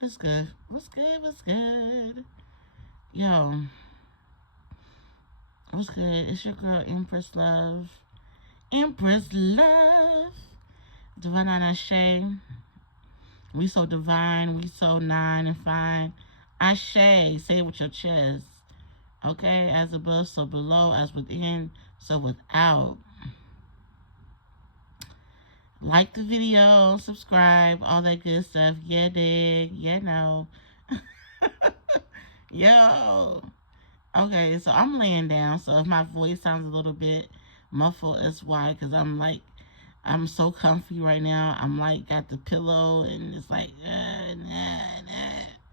What's good? What's good? What's good? Yo, what's good? It's your girl, Empress Love. Empress Love. Divine Ashe. We so divine. We so nine and fine. Ashe. Say it with your chest. Okay? As above, so below. As within, so without. Like the video. Subscribe. All that good stuff. Yeah, dig. Yeah, no. Yo. Okay, so I'm laying down, so if my voice sounds a little bit muffled, that's why, because I'm so comfy right now. I'm like, got the pillow, and it's like,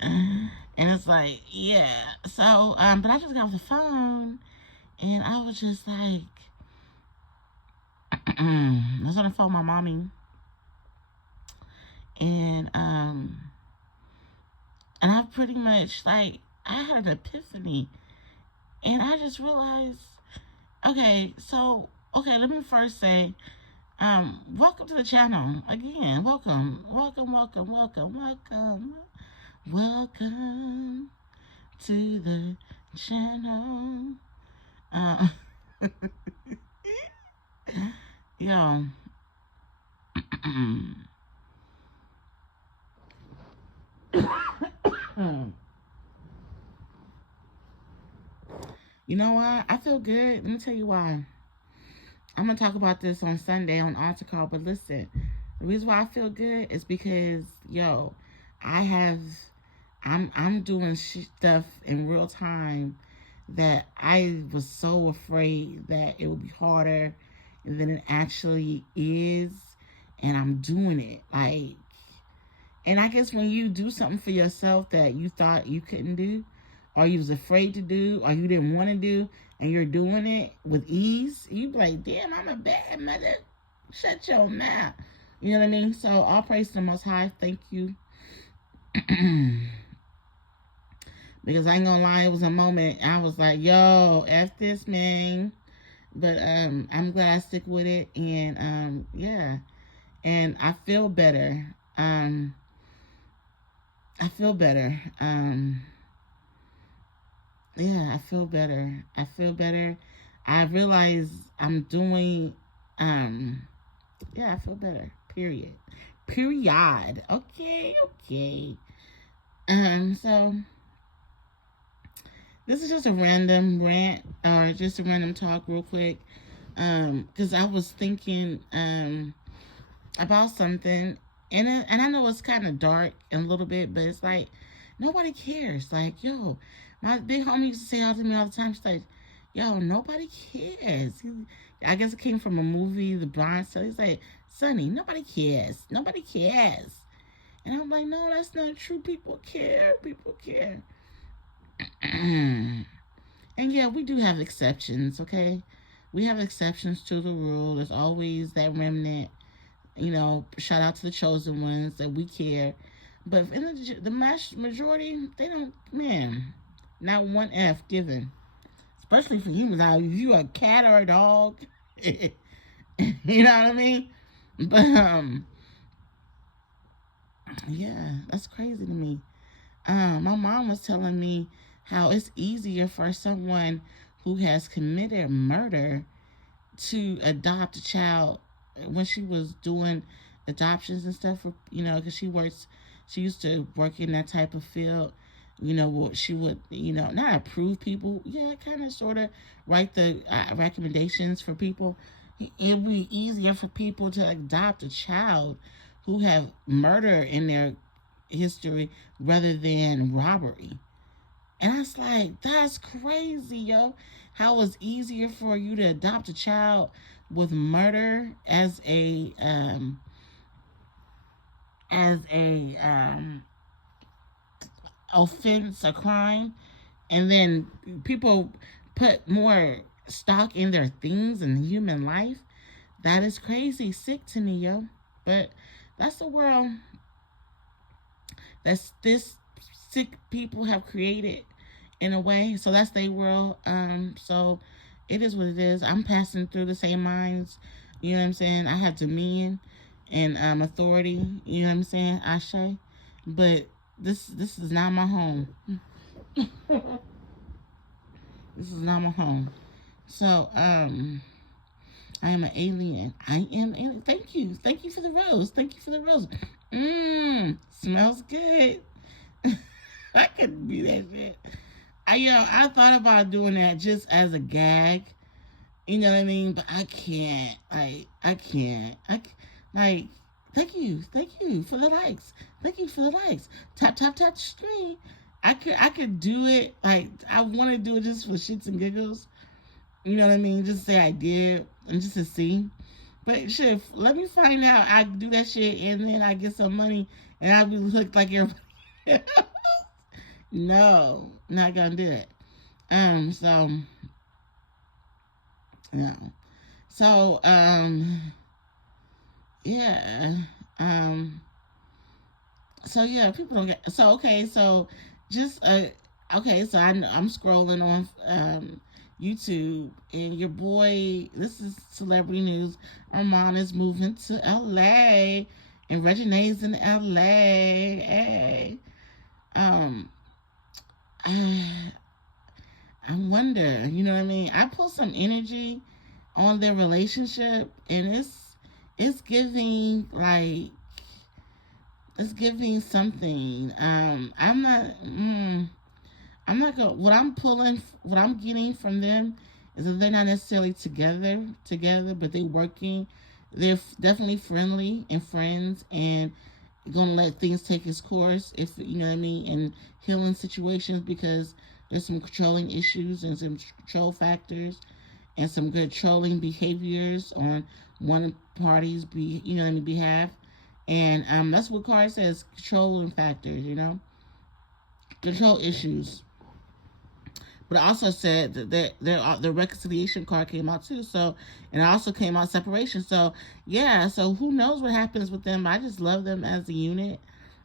and it's like, yeah. So, but I just got off the phone, and I was just like, I was on the phone with my mommy, and, um, and I pretty much, like, I had an epiphany, and I just realized, okay, so, okay, let me first say, welcome to the channel again. Welcome, welcome, welcome, welcome, welcome, welcome to the channel. Uh, yo, you know what? I feel good. Let me tell you why. I'm gonna talk about this on Sunday on Altar Call, but listen, the reason why I feel good is because yo, I have, I'm doing stuff in real time that I was so afraid that it would be harder than it actually is, and I'm doing it. Like, and I guess when you do something for yourself that you thought you couldn't do, or you was afraid to do, or you didn't want to do, and you're doing it with ease, you be like, damn, I'm a bad mother. Shut your mouth. You know what I mean? So all praise to the Most High. Thank you. Because I ain't gonna lie, it was a moment I was like, yo, F this, man. But I'm glad I stick with it, and yeah. And I feel better. I feel better. Yeah, I feel better. I feel better. I realize I'm doing yeah, I feel better. Period. Period. Okay, okay. So this is just a random rant or just a random talk real quick. Because I was thinking about something, and I know it's kind of dark and a little bit, but it's like nobody cares. Like, yo, my big homie used to say out to me all the time. She's like, yo, nobody cares. I guess it came from a movie, The Blind Side. He's like, Sonny, nobody cares. Nobody cares. And I'm like, no, that's not true. People care. People care. And yeah, we do have exceptions, okay? We have exceptions to the rule. There's always that remnant. You know, shout out to the chosen ones that we care. But in the majority, they don't, man, not one F given. Especially for humans. Now, if you a cat or a dog, you know what I mean? But, yeah, that's crazy to me. My mom was telling me how it's easier for someone who has committed murder to adopt a child when she was doing adoptions and stuff. For, you know, because she used to work in that type of field. You know, she would, you know, not approve people. Yeah, kind of, sort of write the recommendations for people. It'd be easier for people to adopt a child who have murder in their history rather than robbery. And I was like, that's crazy, yo. How it's easier for you to adopt a child with murder as a offense, a crime, and then people put more stock in their things and human life. That is crazy, sick to me, yo. But that's the world that's this sick people have created in a way. So that's their world. So it is what it is. I'm passing through the same minds. You know what I'm saying? I have dominion and authority. You know what I'm saying? Ashe. But This is not my home. This is not my home. So, I am an alien. I am an alien. Thank you. Thank you for the rose. Thank you for the rose. Smells good. I could be that shit. I thought about doing that just as a gag. You know what I mean? But I can't. I can't. Like, thank you for the likes. Thank you for the likes. Tap, tap, tap screen. I could do it. Like, I want to do it just for shits and giggles. You know what I mean? Just say I did and just to see. But shit, let me find out I do that shit and then I get some money and I'll be looked like everybody else. No, not gonna do it. So no. So yeah. Um, so yeah, people don't get. So okay, so just okay, so I'm scrolling on YouTube, and your boy, this is celebrity news. Armand is moving to LA, and Regine's in LA. Hey, um, I, I wonder, you know what I mean? I put some energy on their relationship, and it's giving like it's giving something. I'm not gonna. What I'm getting from them is that they're not necessarily together, but they're working. They're definitely friendly and friends, and gonna let things take its course. If you know what I mean, in healing situations, because there's some controlling issues and some control factors and some controlling behaviors on one party's behalf. And that's what card says, controlling factors, control issues. But it also said that the reconciliation card came out too. So, and it also came out separation. So, yeah. So who knows what happens with them? I just love them as a unit,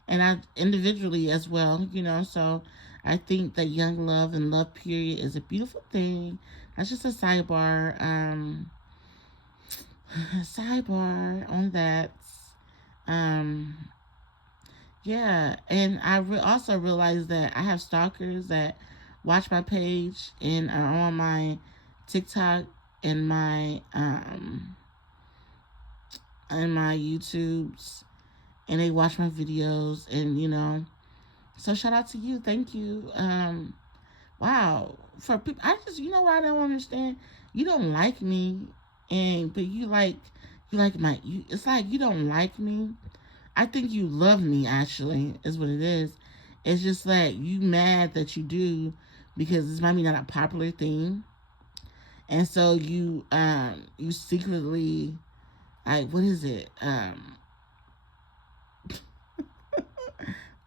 and I individually as well. So I think that young love and love period is a beautiful thing. That's just a sidebar. Sidebar on that. Um, yeah, and also realized that I have stalkers that watch my page and are on my TikTok and my YouTubes, and they watch my videos, and so shout out to you, thank you. Wow, for people, what I don't understand. You don't like me, but you like it's like you don't like me. I think you love me, actually, is what it is. It's just that you mad that you do because it's maybe not a popular thing. And so you secretly, like, what is it?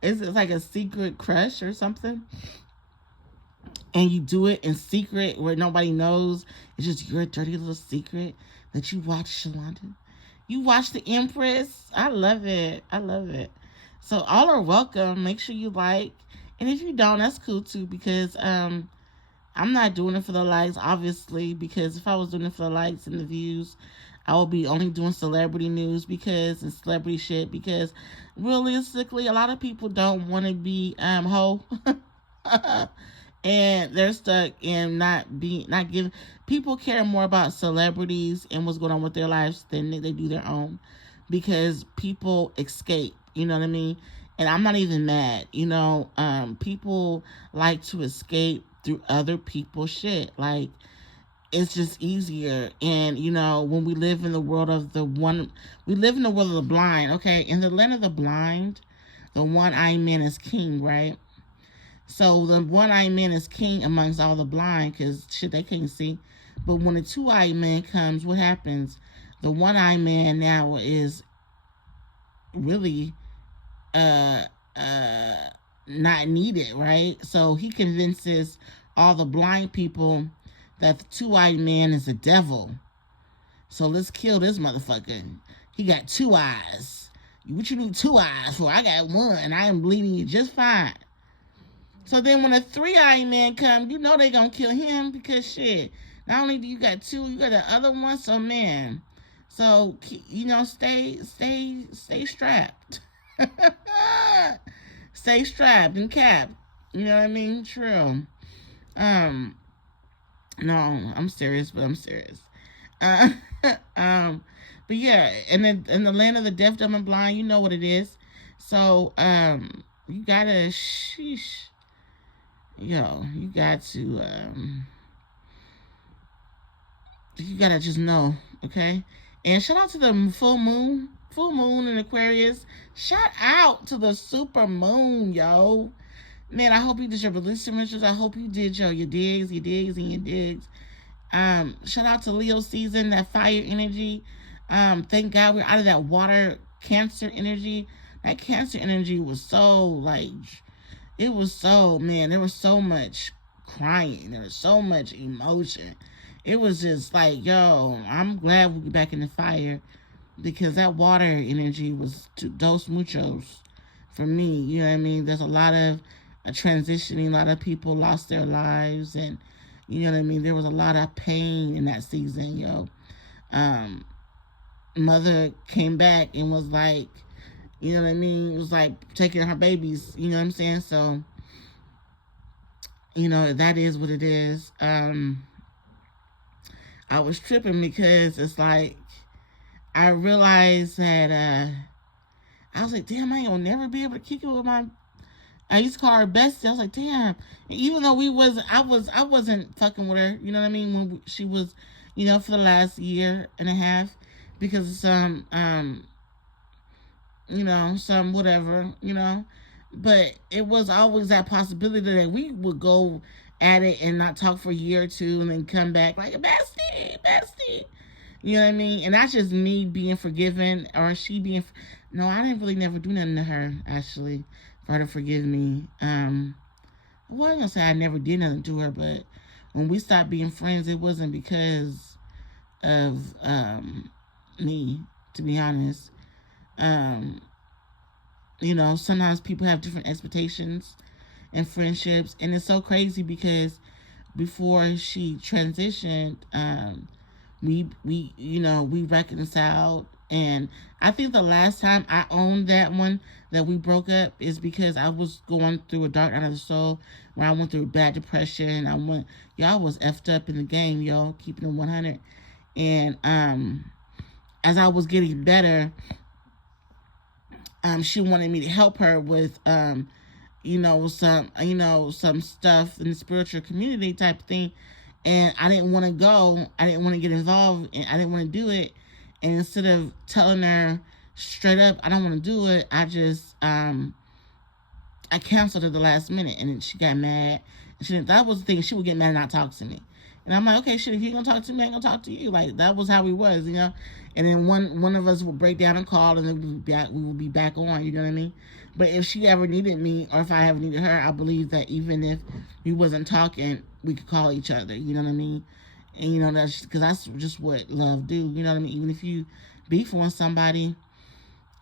It's like a secret crush or something. And you do it in secret where nobody knows. It's just your dirty little secret that you watch Shalonda. You watch the Empress. I love it. I love it. So all are welcome. Make sure you like. And if you don't, that's cool too, because I'm not doing it for the likes, obviously, because if I was doing it for the likes and the views, I would be only doing celebrity news and celebrity shit, because realistically a lot of people don't want to be hoe. And they're stuck in not giving. People care more about celebrities and what's going on with their lives than they do their own, because people escape, you know what I mean? And I'm not even mad, people like to escape through other people's shit. Like, it's just easier. And when we live in the world of we live in the world of the blind. Okay, in the land of the blind, the one-eyed man is king, right? So the one-eyed man is king amongst all the blind, because shit, they can't see. But when the two-eyed man comes, what happens? The one-eyed man now is really uh uh not needed, right? So he convinces all the blind people that the two-eyed man is a devil. So let's kill this motherfucker. He got two eyes. What you need two eyes for? I got one, and I am bleeding you just fine. So then when a three-eyed man comes, they gonna kill him, because shit, not only do you got two, you got the other one. So man, so stay strapped. stay strapped and capped. You know what I mean? True. Um, no, I'm serious, but I'm serious. Uh, um, but yeah, in the land of the deaf, dumb, and blind, you know what it is. So, you gotta, sheesh, you got to, you gotta just know, okay? And shout out to the full moon in Aquarius. Shout out to the super moon, yo. Man, I hope you did your release rituals. I hope you did your digs, and your digs. Shout out to Leo season, that fire energy. Thank God we're out of that water Cancer energy. That Cancer energy was so like, it was so, man, there was so much crying. There was so much emotion. It was just like, yo, I'm glad we're back in the fire because that water energy was to dos muchos for me. You know what I mean? There's a lot of transitioning. A lot of people lost their lives, and you know what I mean? There was a lot of pain in that season, yo. Mother came back and was like, you know what I mean? It was like taking her babies, you know what I'm saying? So, you know, that is what it is. I was tripping because it's like, I realized that, I was like, damn, I ain't gonna never be able to kick it with my, I used to call her bestie. I was like, damn. And even though I wasn't fucking with her, you know what I mean? When she was, you know, for the last year and a half, because of some, you know, some whatever, you know. But it was always that possibility that we would go at it and not talk for a year or two and then come back like, bestie. You know what I mean? And that's just me being forgiven or she being... No, I didn't really never do nothing to her, actually, for her to forgive me. Well, I'm going to say I never did nothing to her, but when we stopped being friends, it wasn't because of me, to be honest. You know, sometimes people have different expectations and friendships, and it's so crazy because before she transitioned, we you know, we reconciled. And I think the last time I owned that one that we broke up is because I was going through a dark night of the soul where I went through bad depression. Y'all was effed up in the game, yo, keeping it 100. And as I was getting better, she wanted me to help her with you know, some stuff in the spiritual community type of thing. And I didn't want to go. I didn't want to get involved, and I didn't want to do it. And instead of telling her straight up, I don't want to do it, I just, I canceled at the last minute. And then she got mad. And that was the thing. She would get mad and not talk to me. And I'm like, okay, shit, if you ain't gonna talk to me, I ain't gonna talk to you. Like, that was how we was, you know? And then one of us would break down and call, and then we would be back on, you know what I mean? But if she ever needed me, or if I ever needed her, I believe that even if we wasn't talking, we could call each other, you know what I mean? And, you know, that's because that's just what love do, you know what I mean? Even if you beef on somebody,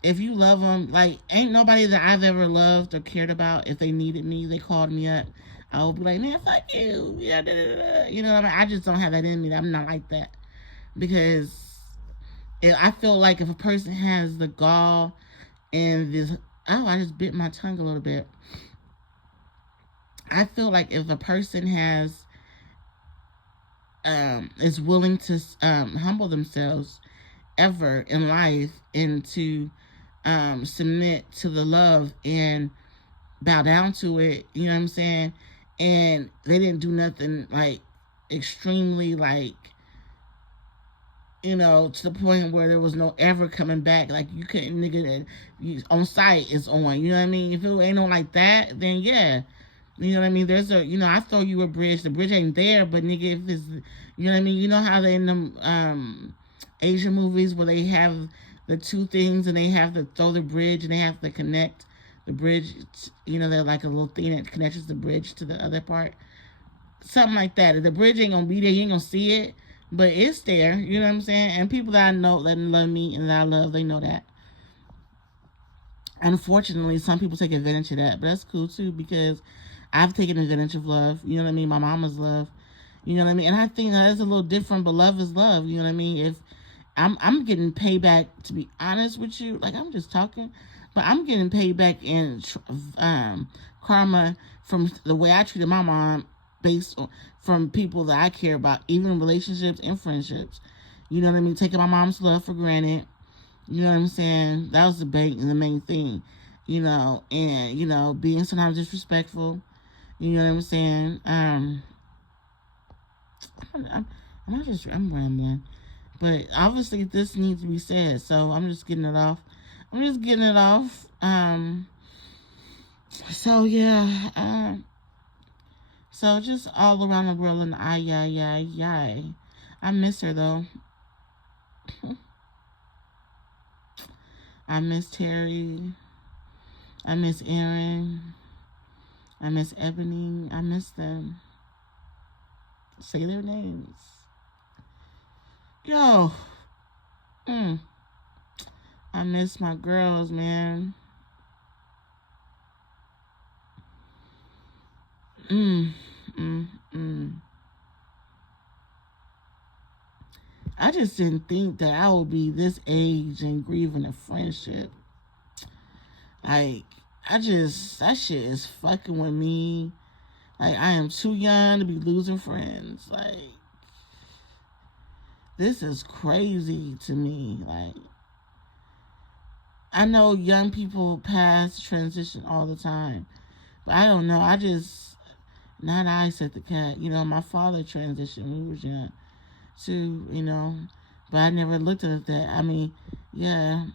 if you love them, like, ain't nobody that I've ever loved or cared about, if they needed me, they called me up, I would be like, man, fuck you. Yeah, da, da, da. You know what I mean? I just don't have that in me. I'm not like that. Because I feel like if a person has the gall and this... Oh, I just bit my tongue a little bit. I feel like if a person has... is willing to humble themselves ever in life and to submit to the love and bow down to it, you know what I'm saying? And they didn't do nothing like extremely like, you know, to the point where there was no ever coming back. Like, you couldn't, nigga, on site is on, you know what I mean? If it ain't on like that, then yeah, you know what I mean? There's a, you know, I throw you a bridge. The bridge ain't there, but nigga, if it's, you know what I mean? You know how they in them Asian movies where they have the two things and they have to throw the bridge and they have to connect the bridge, you know, they're like a little thing that connects the bridge to the other part. Something like that. If the bridge ain't gonna be there, you ain't gonna see it, but it's there, you know what I'm saying? And people that I know that love me and that I love, they know that. Unfortunately, some people take advantage of that, but that's cool too, because I've taken advantage of love, you know what I mean? My mama's love, you know what I mean? And I think that's a little different, but love is love, you know what I mean? If I'm getting payback, to be honest with you, like, I'm just talking. But I'm getting paid back in karma from the way I treated my mom, based on from people that I care about, even relationships and friendships. You know what I mean? Taking my mom's love for granted. You know what I'm saying? That was the main thing. And being sometimes disrespectful. You know what I'm saying? I'm rambling. But obviously this needs to be said, so I'm just getting it off. So yeah, so just all around the world and I miss her though. I miss Terry. I miss Aaron. I miss Ebony. I miss them. Say their names. Yo. I miss my girls, man. I just didn't think that I would be this age and grieving a friendship. Like, that shit is fucking with me. Like, I am too young to be losing friends. Like, this is crazy to me. Like, I know young people pass transition all the time, but I don't know. Not I said the cat. My father transitioned when he was young, too, but I never looked at that. I mean, yeah,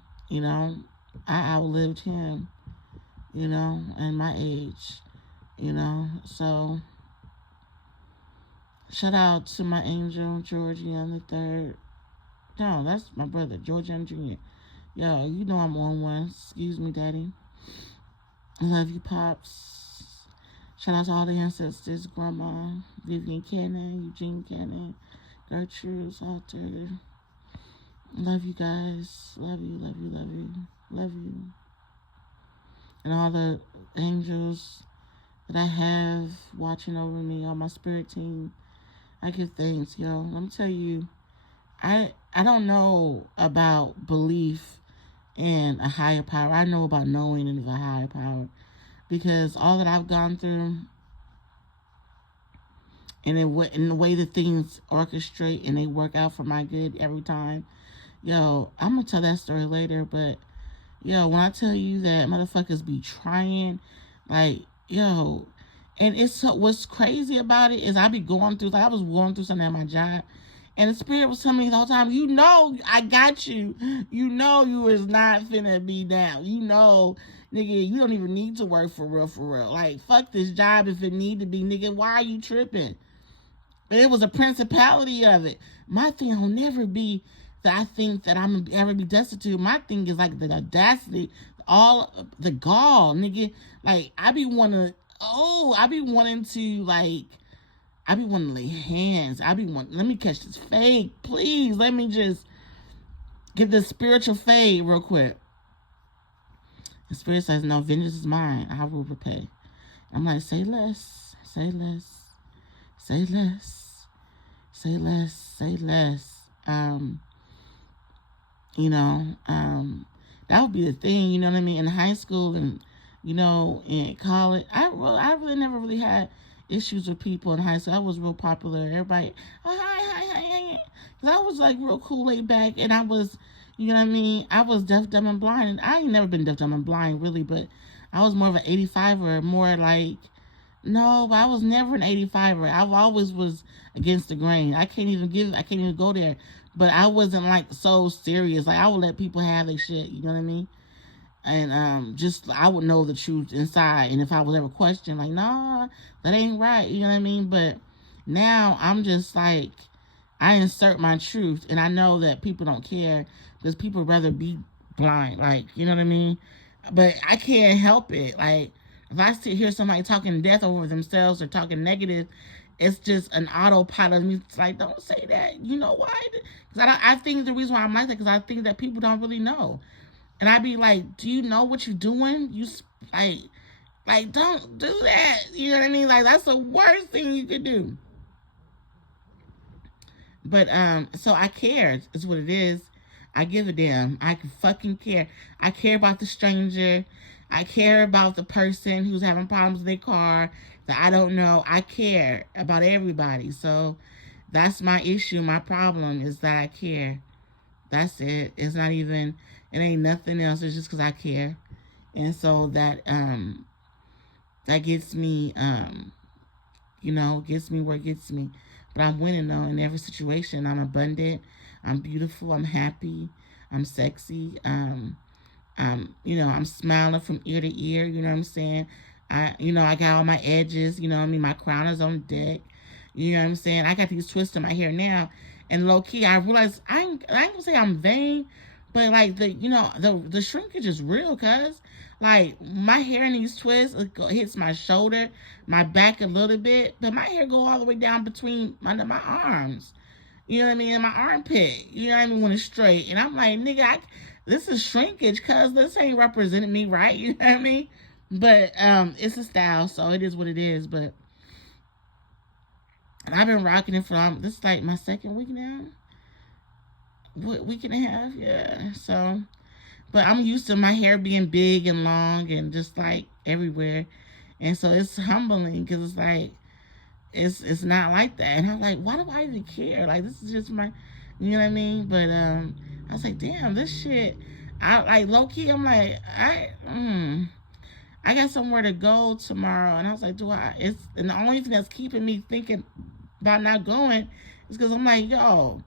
I outlived him, and my age, so shout out to my angel, Georgian the third. No, that's my brother, Georgian Jr. Yo, I'm on one. Excuse me, Daddy. I love you, Pops. Shout out to all the ancestors, Grandma, Vivian Cannon, Eugene Cannon, Gertrude, Salter. Love you guys. Love you, love you, love you. Love you. And all the angels that I have watching over me, all my spirit team. I give thanks, yo. Let me tell you, I don't know about belief in a higher power. I know about knowing in a higher power, because all that I've gone through, and in the way that things orchestrate and they work out for my good every time. Yo, I'm gonna tell that story later, but yo, when I tell you that motherfuckers be trying, like, yo, and what's crazy about it is I be going through, like, I was going through something at my job, and the spirit was telling me the whole time, I got you. You is not finna be down. Nigga, you don't even need to work for real. Like, fuck this job if it need to be, nigga. Why are you tripping? And it was a principality of it. My thing will never be that I think that I'm gonna ever be destitute. My thing is like the audacity, all the gall, nigga. Like, I be wanting to lay hands. Let me catch this fade, please. Let me just get this spiritual fade real quick. The spirit says, no, vengeance is mine. I will repay. I'm like, say less, say less, say less, say less, say less. That would be the thing, you know what I mean? In high school and, in college, I really never really had issues with people in high school. I was real popular. Everybody, oh, hi. Because I was like real cool, laid back, and I was, you know what I mean? I was deaf, dumb, and blind. I ain't never been deaf, dumb, and blind, really, but I was more of an 85er, more like, no, I was never an 85er. I always was against the grain. I can't even go there. But I wasn't like so serious. Like, I would let people have their shit, you know what I mean? And just I would know the truth inside. And if I was ever questioned, like, nah, that ain't right, you know what I mean? But now I'm just like, I insert my truth, and I know that people don't care because people rather be blind, like, you know what I mean? But I can't help it. Like, if I hear somebody talking death over themselves or talking negative, it's just an autopilot. It's like, don't say that. You know why? Because I think the reason why I'm like that, because I think that people don't really know. And I'd be like, do you know what you're doing? Like, don't do that. You know what I mean? Like, that's the worst thing you could do. But, so I care, is what it is. I give a damn. I can fucking care. I care about the stranger. I care about the person who's having problems with their car that I don't know. I care about everybody. So that's my issue. My problem is that I care. That's it. It's not even, it ain't nothing else. It's just because I care. And so that gets me, gets me where it gets me. But I'm winning though in every situation. I'm abundant. I'm beautiful. I'm happy. I'm sexy. I'm smiling from ear to ear. You know what I'm saying? I got all my edges. You know what I mean? My crown is on deck. You know what I'm saying? I got these twists in my hair now. And low key, I realize I ain't gonna say I'm vain, but like the shrinkage is real, cuz like my hair in these twists hits my shoulder, my back a little bit, but my hair go all the way down between my arms. You know what I mean? In my armpit. You know what I mean? When it's straight. And I'm like, nigga, this is shrinkage, cuz this ain't representing me right. You know what I mean? But it's a style, so it is what it is. But I've been rocking it for this is like my second week now. What, week and a half? Yeah. So, but I'm used to my hair being big and long and just like everywhere. And so it's humbling because it's like, it's not like that. And I'm like, why do I even care? Like, this is just my, you know what I mean? But I was like, damn, this shit. I like low key. I'm like, I got somewhere to go tomorrow, and I was like, and the only thing that's keeping me thinking about not going is because I'm like, yo,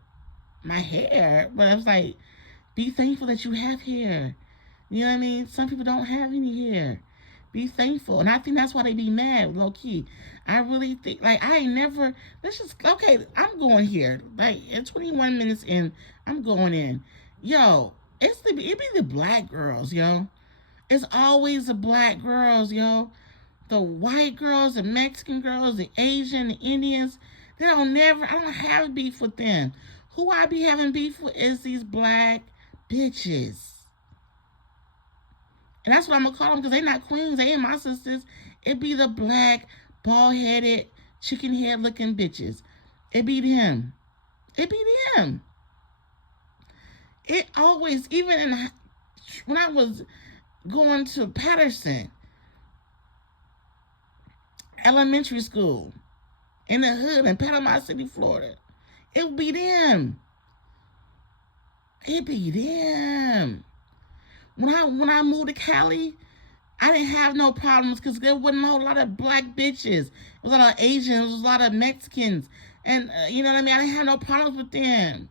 my hair. But I was like, be thankful that you have hair. You know what I mean? Some people don't have any hair. Be thankful. And I think that's why they be mad, low key. I really think, like, I ain't never, okay, I'm going here. Like, in 21 minutes in, I'm going in. Yo, it be the black girls, yo. It's always the black girls, yo. The white girls, the Mexican girls, the Asian, the Indians. I don't have beef with them. Who I be having beef with is these black bitches. And that's what I'm going to call them because they not queens. They ain't my sisters. It be the black, bald-headed, chicken head-looking bitches. It be them. It be them. It always, even when I was going to Patterson Elementary School in the hood in Panama City, Florida, it would be them. It be them. When I moved to Cali, I didn't have no problems because there wasn't a whole lot of black bitches. There was a lot of Asians, there was a lot of Mexicans. And you know what I mean? I didn't have no problems with them.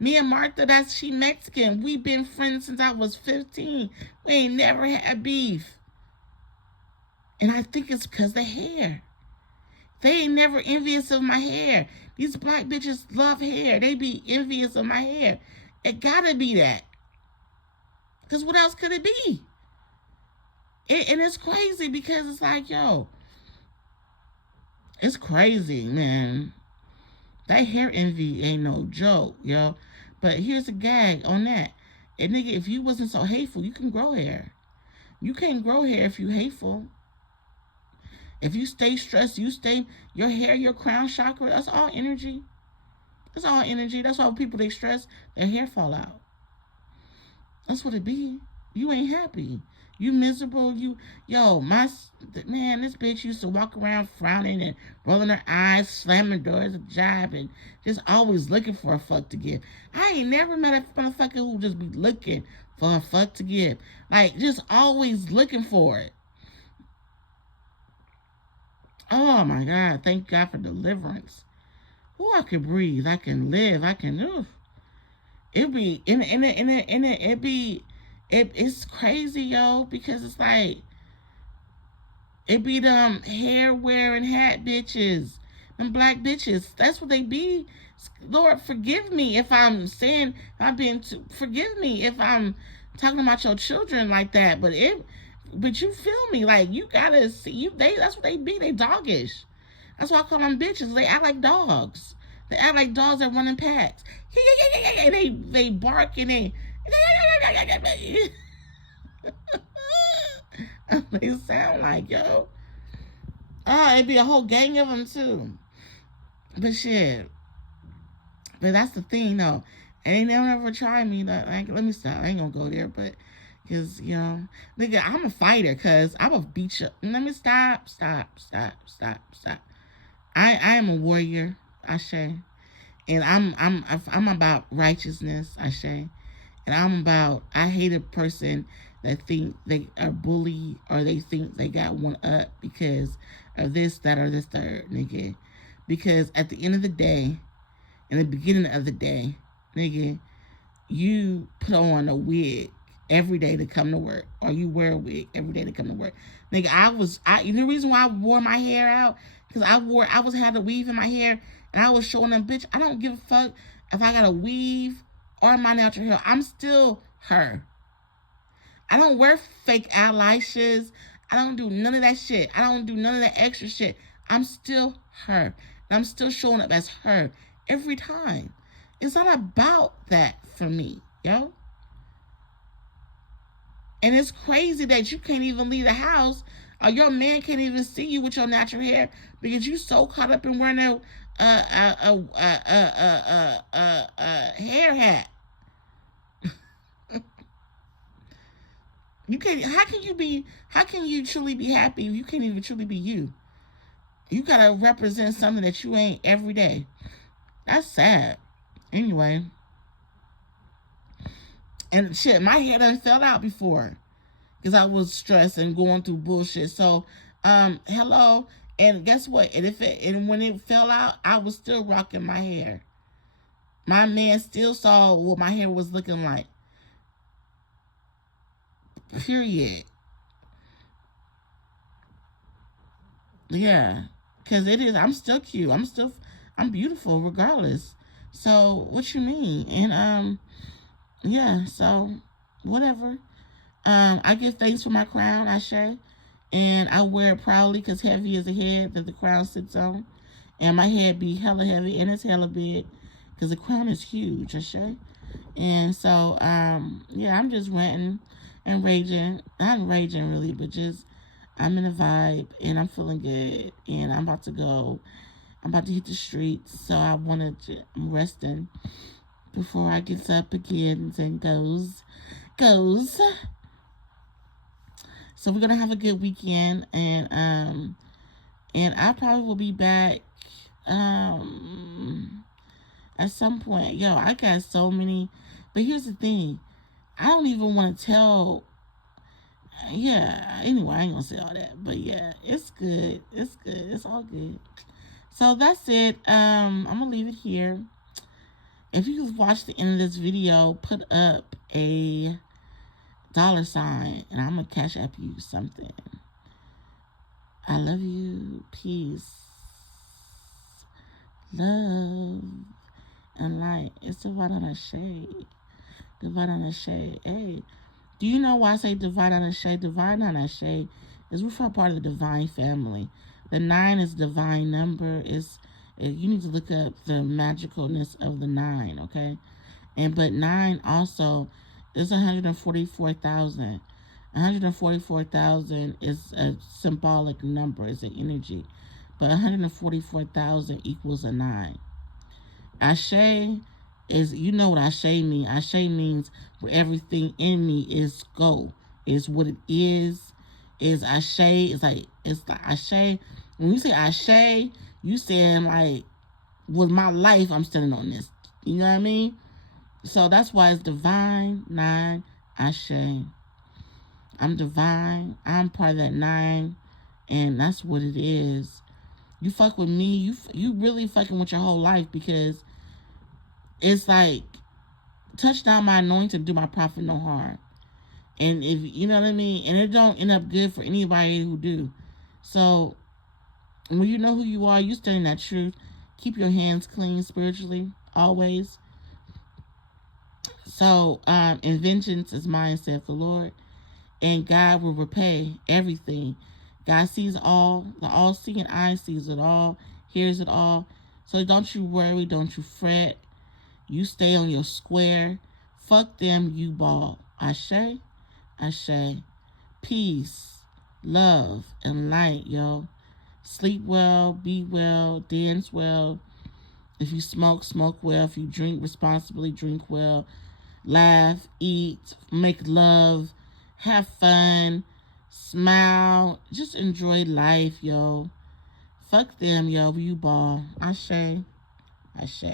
Me and Martha, she Mexican. We've been friends since I was 15. We ain't never had beef. And I think it's because of the hair. They ain't never envious of my hair. These black bitches love hair. They be envious of my hair. It gotta be that. Because what else could it be? And it's crazy because it's like, yo, it's crazy, man. That hair envy ain't no joke, yo. But here's a gag on that. And nigga, if you wasn't so hateful, you can grow hair. You can't grow hair if you hateful. If you stay stressed, your hair, your crown chakra, that's all energy. That's all energy. That's why when people, they stress, their hair fall out. That's what it be. You ain't happy. You miserable. This bitch used to walk around frowning and rolling her eyes, slamming doors, and jiving, just always looking for a fuck to give. I ain't never met a motherfucker who just be looking for a fuck to give. Like, just always looking for it. Oh my God. Thank God for deliverance. Oh, I can breathe. I can live. It's crazy, yo, because it's like, it be them hair wearing hat bitches, them black bitches. That's what they be. Lord, forgive me if I'm saying forgive me if I'm talking about your children like that. But you feel me? Like, you gotta see that's what they be. They doggish. That's why I call them bitches. They act like dogs. They act like dogs that run in packs. They bark and they they sound like, yo. Oh, it'd be a whole gang of them too. But shit. But that's the thing though. And they never tried me. Like, let me stop. I ain't gonna go there, but because nigga, I'm a fighter. Cause I will beat you. Let me stop. I am a warrior. Ashe. And I'm about righteousness. Ashe. And I'm about, I hate a person that think they are bullied or they think they got one up because of this, that, or the third, nigga. Because at the end of the day, in the beginning of the day, nigga, you put on a wig every day to come to work, or you wear a wig every day to come to work. Nigga, the reason why I wore my hair out, because I had a weave in my hair, and I was showing them, bitch, I don't give a fuck if I got a weave or my natural hair. I'm still her. I don't wear fake eyelashes. I don't do none of that shit. I don't do none of that extra shit. I'm still her. And I'm still showing up as her every time. It's not about that for me, yo. And it's crazy that you can't even leave the house, or your man can't even see you with your natural hair because you so caught up in wearing a hair hat. You can't. How can you truly be happy if you can't even truly be you? You gotta represent something that you ain't every day. That's sad. Anyway. And shit, my hair done fell out before. Because I was stressed and going through bullshit. So, hello. And guess what? And when it fell out, I was still rocking my hair. My man still saw what my hair was looking like. Period. Yeah. Because it is. I'm still cute. I'm beautiful regardless. So, what you mean? And, yeah. So, whatever. I give thanks for my crown, Ashe. And I wear it proudly because heavy is the head that the crown sits on. And my head be hella heavy and it's hella big because the crown is huge, Ashe. And so, yeah, I'm just ranting and raging. Not raging really, but just I'm in a vibe and I'm feeling good. And I'm about to go. I'm about to hit the streets. So I'm resting before I get up again and goes. So we're gonna have a good weekend, and I probably will be back at some point. Yo, I got so many, but here's the thing, I don't even want to tell. Yeah, anyway, I ain't gonna say all that, but yeah, it's good. It's all good. So that's it. I'm gonna leave it here. If you watch the end of this video, put up a $, and I'm gonna cash up you something. I love you. Peace, love, and light. It's divine on a shade. Divine on a shade. Hey, do you know why I say divine on a shade? Divine on a shade is we're from part of the divine family. The 9 is divine number. You need to look up the magicalness of the 9, okay? But 9 also is 144,000. 144,000 is a symbolic number, it's an energy. But 144,000 equals a 9. Ashe is, you know what Ashe means. Ashe means where everything in me is go. Is what it is. Is Ashe. It's like Ashe. When you say Ashe, you saying like, with my life, I'm standing on this. You know what I mean? So that's why it's divine 9 Ashe. I'm divine. I'm part of that 9, and that's what it is. You fuck with me, you really fucking with your whole life, because it's like, touch down my anointing, do my prophet no harm. And if you know what I mean, and it don't end up good for anybody who do. So when you know who you are, you stay in that truth. Keep your hands clean spiritually, always. So, and vengeance is mine, saith the Lord. And God will repay everything. God sees all. The all-seeing eye sees it all, hears it all. So don't you worry, don't you fret. You stay on your square. Fuck them, you ball. Ashe, Ashe. Peace, love, and light, yo. Sleep well, be well, dance well. If you smoke, smoke well. If you drink responsibly, drink well. Laugh, eat, make love, have fun, smile. Just enjoy life, yo. Fuck them, yo. You ball. Ashe. Ashe.